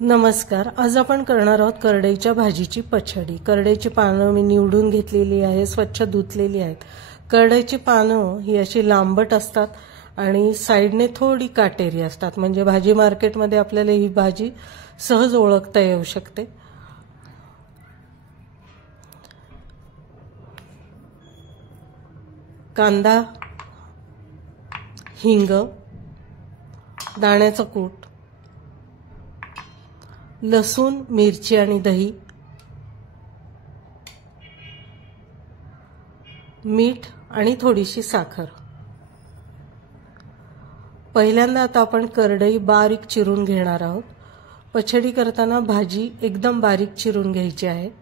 नमस्कार। आज आपण करणार आहोत करडईच्या भाजीची पछडी। करडईची पानं मी निवडून घेतलेली आहे, स्वच्छ धुतलेली आहेत। करडईची पानं ही अशी लांबट असतात आणि साइडने थोडी काटेरी असतात, म्हणजे भाजी मार्केटमध्ये आपल्याला ही भाजी सहज ओळखता येऊ शकते। कांदा, हिंग, दाण्याचं कूट, लसूण, मिरची आणि दही, मीठ आणि थोडीशी साखर। पहिल्यांदा आता आपण करडई बारीक चिरून घेणार आहोत। पछडी करताना भाजी एकदम बारीक चिरून घ्यायची आहे।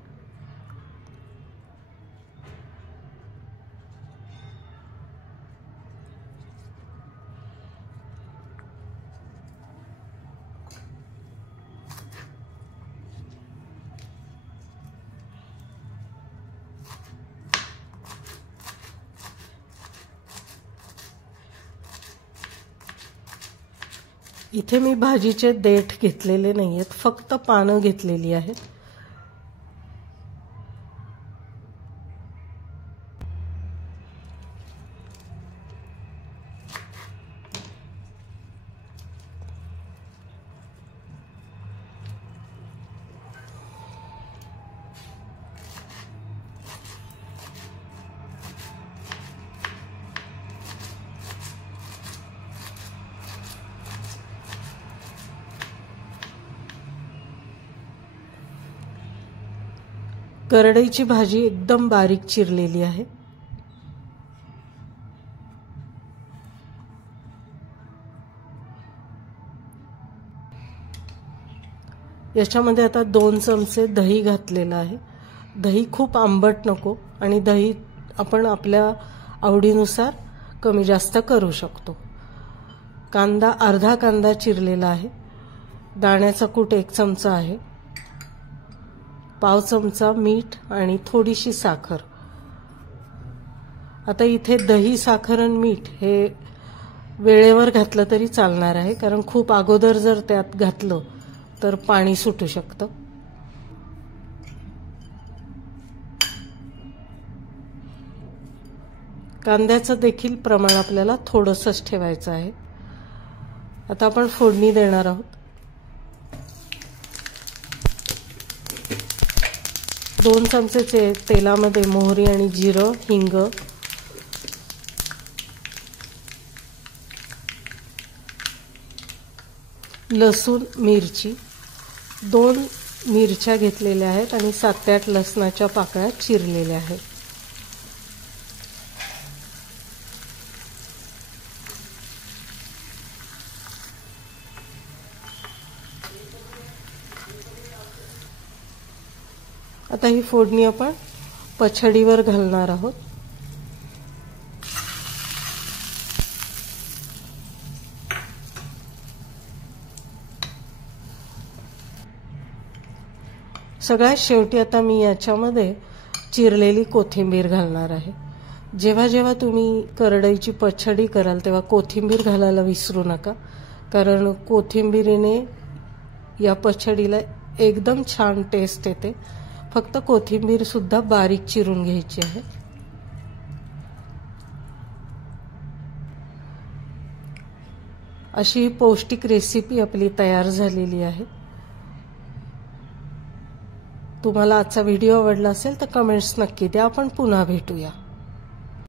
इथे मी भाजीचे देठ घेतलेले नाहीयेत, फक्त पानं घेतलेली आहेत। करडईची भाजी एकदम बारीक चिरलेली आहे। याच्यामध्ये आता 2 चमचे दही घातलेलं आहे। दही खूप आंबट नको आणि दही आपण आपल्या आवडीनुसार कमी जास्त करू शकतो। कांदा, अर्धा कांदा चिरलेला आहे। दाण्याचा कूट 1 चमचा आहे। पाव चमचा मीठ आणि थोडीशी साखर। आता इथे दही, साखर आणि मीठ हे वेळेवर घातलं तरी चालणार आहे, कारण खूप अगोदर जर त्यात घातलं तर पाणी सुटू शकतं। कांद्याचं देखील प्रमाण आपल्याला थोडंसंच ठेवायचं आहे। आता आपण फोडणी देणार आहोत। 2 चमचे तेलामध्ये मोहरी आणि जिरं, हिंग, लसूण, मिरची, 2 मिरच्या घेतलेल्या आहेत आणि 7 ते 8 लसणाच्या पाकळ्या चिरलेल्या आहेत। आता ही फोडणी आपण पछडीवर घालणार आहोत। सगळ्यात शेवटी आता मी याच्यामध्ये चिरलेली कोथिंबीर घालणार आहे। जेव्हा जेव्हा तुम्ही करडईची पछडी कराल तेव्हा कोथिंबीर घालायला विसरू नका, कारण कोथिंबीरीने या पछडीला एकदम छान टेस्ट येते। फक्त कोथिंबीर सुद्धा बारीक चिरून घ्यायची आहे। अशी पौष्टिक रेसिपी आपली तयार झालेली आहे। तुम्हाला आजचा व्हिडिओ आवडला असेल तर कमेंट्स नक्की द्या। आपण पुन्हा भेटूया।